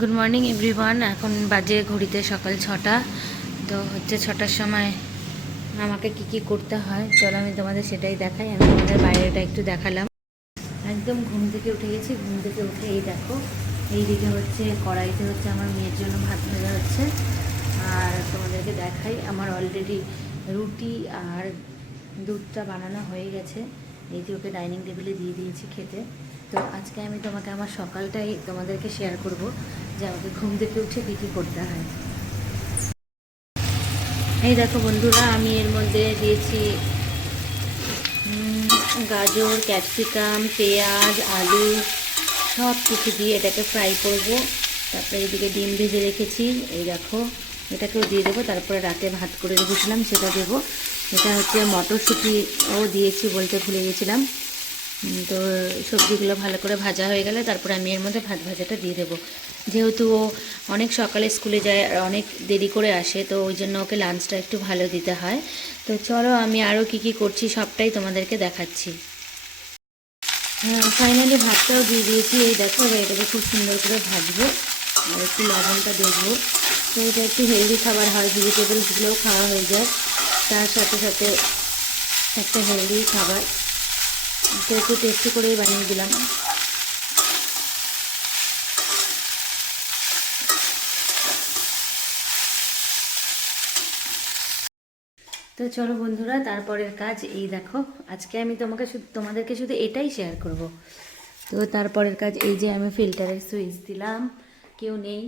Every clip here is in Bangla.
গুড মর্নিং এভরিওয়ান এখন বাজে ঘড়িতে সকাল ছটা। তো হচ্ছে ছটার সময় আমাকে কি কি করতে হয়, চলো আমি তোমাদের সেটাই দেখাই। আমি তোমাদের বাইরেটা একটু দেখালাম। একদম ঘুম থেকে উঠে গেছি। ঘুম থেকে উঠে এই দেখো, এইদিকে হচ্ছে কড়াইতে হচ্ছে আমার মেয়ের জন্য ভাত ভাজা হচ্ছে। আর তোমাদেরকে দেখাই, আমার অলরেডি রুটি আর দুধটা বানানো হয়ে গেছে। এই যে ওকে ডাইনিং টেবিলে দিয়ে দিয়েছি খেতে। তো আজকে আমি তোমাকে আমার সকালটাই তোমাদেরকে শেয়ার করব। যে আমাকে ঘুম থেকে উঠে কী কী করতে হয়। এই দেখো বন্ধুরা, আমি এর মধ্যে দিয়েছি গাজর, ক্যাপসিকাম, পেঁয়াজ, আলু, সব কিছু দিয়ে এটাকে ফ্রাই করব। তারপরে এদিকে ডিম ভেজে রেখেছি। এই দেখো, এটাকেও দিয়ে দেবো। তারপরে রাতে ভাত করে রেখেছিলাম, সেটা দেবো। এটা হচ্ছে মটরশুঁটিও দিয়েছি বলতে ভুলে গেছিলাম। তো সবজিগুলো ভালো করে ভাজা হয়ে গেলে তারপরে আমি এর মধ্যে ভাত ভাজাটা দিয়ে দেবো। যেহেতু ও অনেক সকালে স্কুলে যায় আর অনেক দেরি করে আসে, তো ওই জন্য ওকে লাঞ্চটা একটু ভালো দিতে হয়। তো চলো আমি আরও কি কি করছি সবটাই তোমাদেরকে দেখাচ্ছি। হ্যাঁ ফাইনালি ভাতটাও দিয়ে দিয়েছি। এই দেখো এটাকে খুব সুন্দর করে ভাজবো আর একটু লবণটা দেখব তো এটা একটু হেলদি খাবার হয় ভেজিটেবলসগুলোও খাওয়া হয়ে যায়। তার সাথে সাথে একটা হেলদি খাবার তো একটু টেস্টি করেই বানিয়ে দিলাম। তো চলো বন্ধুরা, তারপরের কাজ এই দেখো। আজকে আমি তোমাকে শুধু, তোমাদেরকে শুধু এটাই শেয়ার করব। তো তারপরের কাজ এই যে আমি ফিল্টারের সুইচ দিলাম। কেউ নেই,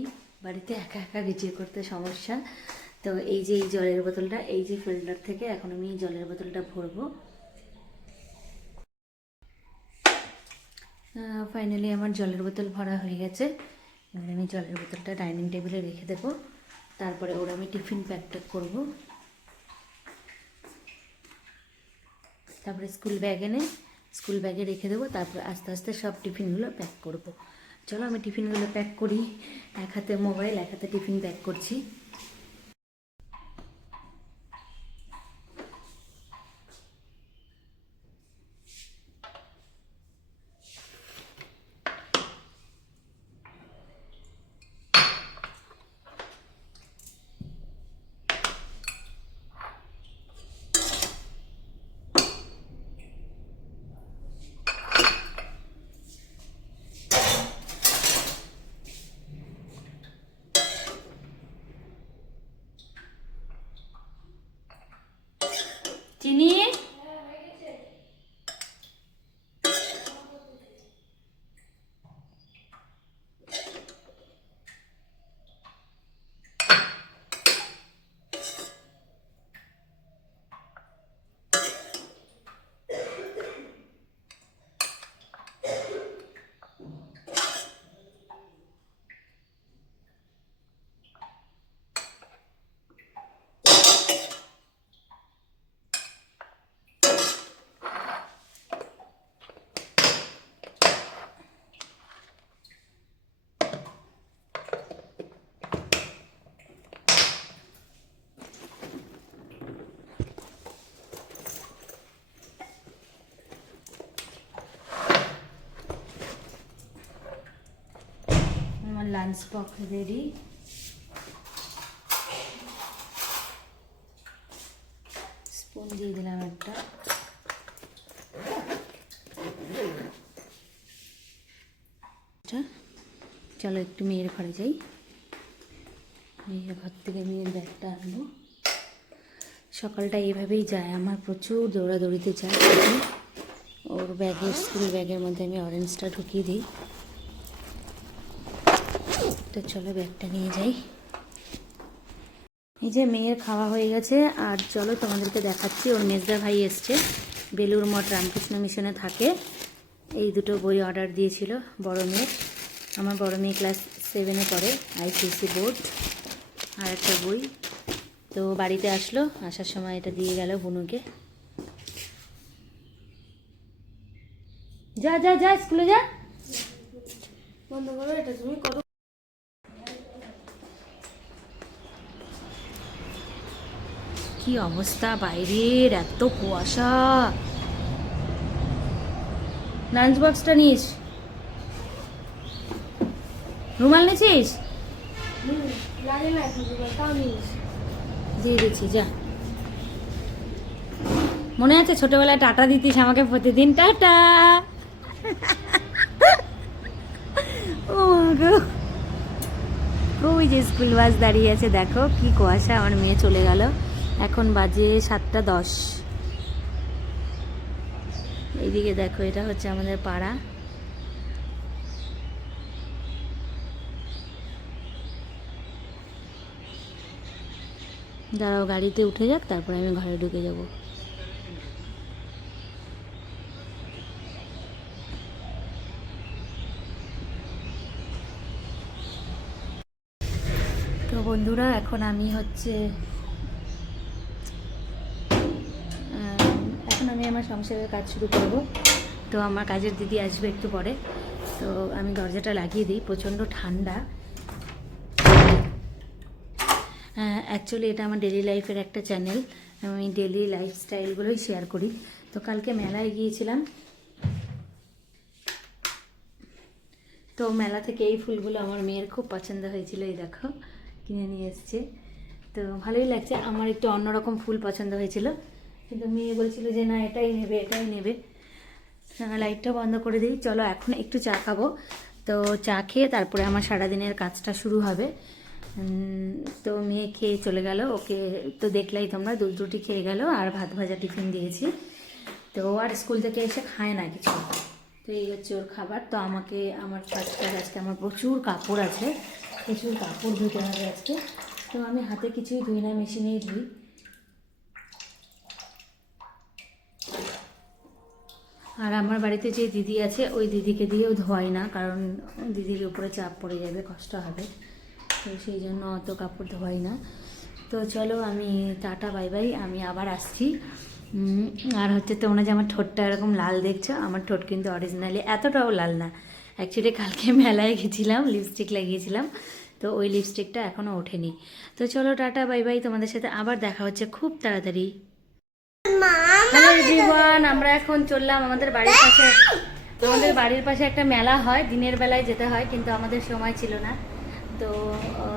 বাড়িতে একা একা রিচিভ করতে সমস্যা। তো এই যে এই জলের বোতলটা, এই যে ফিল্টার থেকে এখন আমি জলের বোতলটা ভরবো। ফাইনালি আমার জলের বোতল ভরা হয়ে গেছে। এবার আমি জলের বোতলটা ডাইনিং টেবিলে রেখে দেবো। তারপরে ওর আমি টিফিন প্যাকটা করব। তারপরে স্কুল ব্যাগ এনে স্কুল ব্যাগে রেখে দেবো। তারপরে আস্তে আস্তে সব টিফিনগুলো প্যাক করব। চলো আমি টিফিনগুলো প্যাক করি। এক হাতে মোবাইল এক হাতে টিফিন প্যাক করছি। চিনি লাঞ্চ বক্স রেডি স্পুন দিয়ে দিলাম একটা। আচ্ছা, চলো একটু মেয়ের ঘরে যাই। মেয়ের ঘর থেকে মেয়ের ব্যাগটা আনব। সকালটা এইভাবেই যায় আমার প্রচুর দৌড়াদৌড়িতে যায়। ওর ব্যাগের স্কুল ব্যাগের মধ্যে আমি অরেঞ্জটা ঢুকিয়ে দিই। তো চলো ব্যাগটা নিয়ে যাই। এই যে মেয়ের খাওয়া হয়ে গেছে, আর চলো তোমাদেরকে দেখাচ্ছি, ওর মেজদা ভাই এসছে বেলুর মঠ, রামকৃষ্ণ মিশনে থাকে। এই দুটো বই অর্ডার দিয়েছিল বড় মেয়ের আমার বড় মেয়ে ক্লাস সেভেনে পড়ে আইসিএসসি বোর্ড আর একটা বই। তো বাড়িতে আসলো, আসার সময় এটা দিয়ে গেল বুনুকে। যা যা যা, স্কুলে যা। বন্ধ করো, এটা তুমি কত কি অবস্থা বাইরের এত কুয়াশা। লাঞ্চ বক্সটা নিস। রুমাল নিয়েছিস দিয়ে দিচ্ছি, যা। মনে আছে ছোটবেলায় টাটা দিতিস আমাকে প্রতিদিন? টাটা! ও গো। ওই যে স্কুল বাস দাঁড়িয়ে আছে, দেখো কি কুয়াশা, আমার মেয়ে চলে গেল। এখন বাজে সাতটা দশ। এইদিকে দেখো, এটা হচ্ছে আমাদের পাড়া। দাঁড়াও, গাড়িতে উঠে যাক, তারপরে আমি ঘরে ঢুকে যাব। তো বন্ধুরা, এখন আমি হচ্ছে আহ, এখন আমি আমার সংসারের কাজ শুরু করব। তো আমার কাজের দিদি আসবে একটু পরে। তো আমি দরজাটা লাগিয়ে দিই, প্রচণ্ড ঠান্ডা। অ্যাকচুয়ালি এটা আমার ডেলি লাইফের একটা চ্যানেল আমি ডেলি লাইফস্টাইলগুলোই শেয়ার করি। তো কালকে মেলায় গিয়েছিলাম। তো মেলা থেকে এই ফুলগুলো আমার মেয়ের খুব পছন্দ হয়েছিল, এই দেখো, কিনে নিয়ে এসছে। তো ভালোই লাগছে। আমার একটু অন্যরকম ফুল পছন্দ হয়েছিল। কিন্তু মেয়ে বলছিল যে, না, এটাই নেবে এটাই নেবে। লাইটটা বন্ধ করে দিই। চলো, এখন একটু চা খাব। তো চা খেয়ে তারপরে আমার সারাদিনের কাজটা শুরু হবে। তো মেয়ে খেয়ে চলে গেল। ওকে তো দেখলাই তোমরা, দুধ রুটি খেয়ে গেল আর ভাত ভাজা টিফিন দিয়েছি। তো আর স্কুল থেকে এসে খায় না কিছু। তো এই হচ্ছে ওর খাবার। তো আমাকে, আমার কাজটা আজকে আমার প্রচুর কাপড় আছে। প্রচুর কাপড় ধুতে হবে আজকে। তো আমি হাতে কিছুই ধুই না মেশিনেই ধুই। আর আমার বাড়িতে যে দিদি আছে, ওই দিদিকে দিয়েও ধোয়াই না, কারণ দিদির উপরে চাপ পড়ে যাবে, কষ্ট হবে। তো সেই জন্য অত কাপড় ধোয়াই না। তো চলো আমি টাটা, বাই বাই, আমি আবার আসছি। আর হচ্ছে তোমরা যে আমার ঠোঁটটা এরকম লাল দেখছ, আমার ঠোঁট কিন্তু অরিজিনালি এতটাও লাল না। অ্যাকচুয়ালি কালকে মেলায় গেছিলাম লিপস্টিক লাগিয়েছিলাম, তো ওই লিপস্টিকটা এখনও ওঠেনি। তো চলো টাটা, বাই বাই, তোমাদের সাথে আবার দেখা হচ্ছে খুব তাড়াতাড়ি। হ্যালো এভরিওয়ান আমরা এখন চললাম আমাদের বাড়ির পাশে। আমাদের বাড়ির পাশে একটা মেলা হয় দিনের বেলায় যেতে হয় কিন্তু আমাদের সময় ছিল না। তো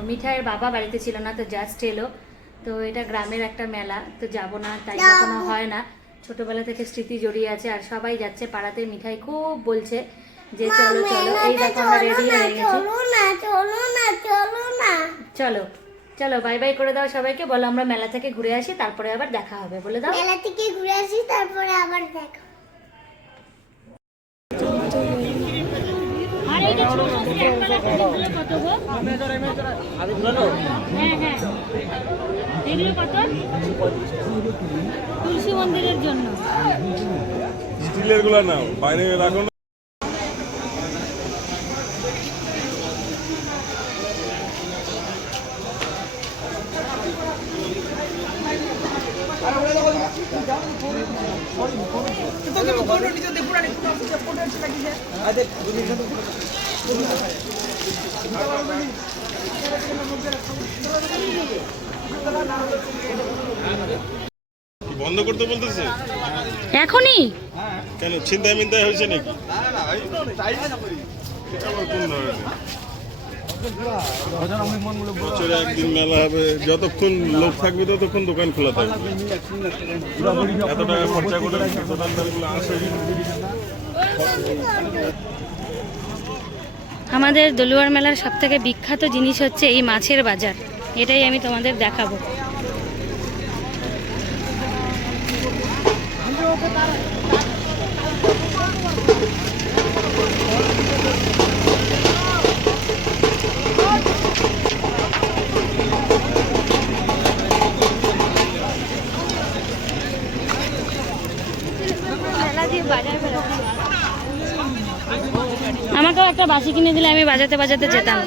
মিঠাইয়ের বাবা বাড়িতে ছিল না তো জাস্ট এলো। তো এটা গ্রামের একটা মেলা তো যাব না তাই কখনো হয় না। ছোটবেলা থেকে স্মৃতি জড়িয়ে আছে আর সবাই যাচ্ছে পাড়াতে মিঠাই খুব বলছে যে চলো চলো। এই দেখো আমরা রেডি হয়ে গেছি। চলো না চলো না চলো বাই বাই করে দাও সবাইকে। বলো আমরা মেলা থেকে ঘুরে আসি তারপরে আবার দেখা হবে বলে দাও। মেলা থেকে ঘুরে আসি তারপরে আবার দেখা। আর এই যে ছোট ছোট একবেলা ফুলগুলো কত গো? হ্যাঁ হ্যাঁ। তুলসী মন্দিরের জন্য। স্টিলেরগুলা নাও বাইরে রাখো বন্ধ করতে বলতেছে? এখনই? কেন ছিনতাই মিনতাই হয়েছে নাকি? কোন ধরনের? বছরে একদিন মেলা হবে। যতক্ষণ লোক থাকবে, ততক্ষণ দোকান খোলা থাকবে। এত টাকা খরচা করে আমাদের দলুয়ার মেলার সব থেকে বিখ্যাত জিনিস হচ্ছে এই মাছের বাজার। এটাই আমি তোমাদের দেখাবো আমাকেও একটা বাসি কিনে দিলে আমি বাজাতে বাজাতে যেতাম।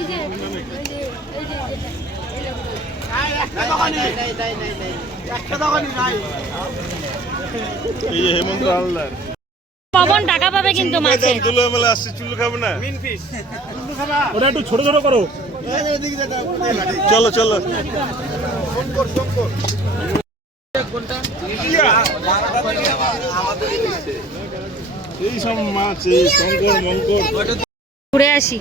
এই যে হেমন্ত হালদার পবন টাকা পাবে কিন্তু মাছে তুলো মেলা আসছে চুল্লু খাব না? ওটা একটু ছোট ছোট করো। চলো চলো। এই সব মাছ এই শঙ্কর মঙ্কর। ঘুরে আসি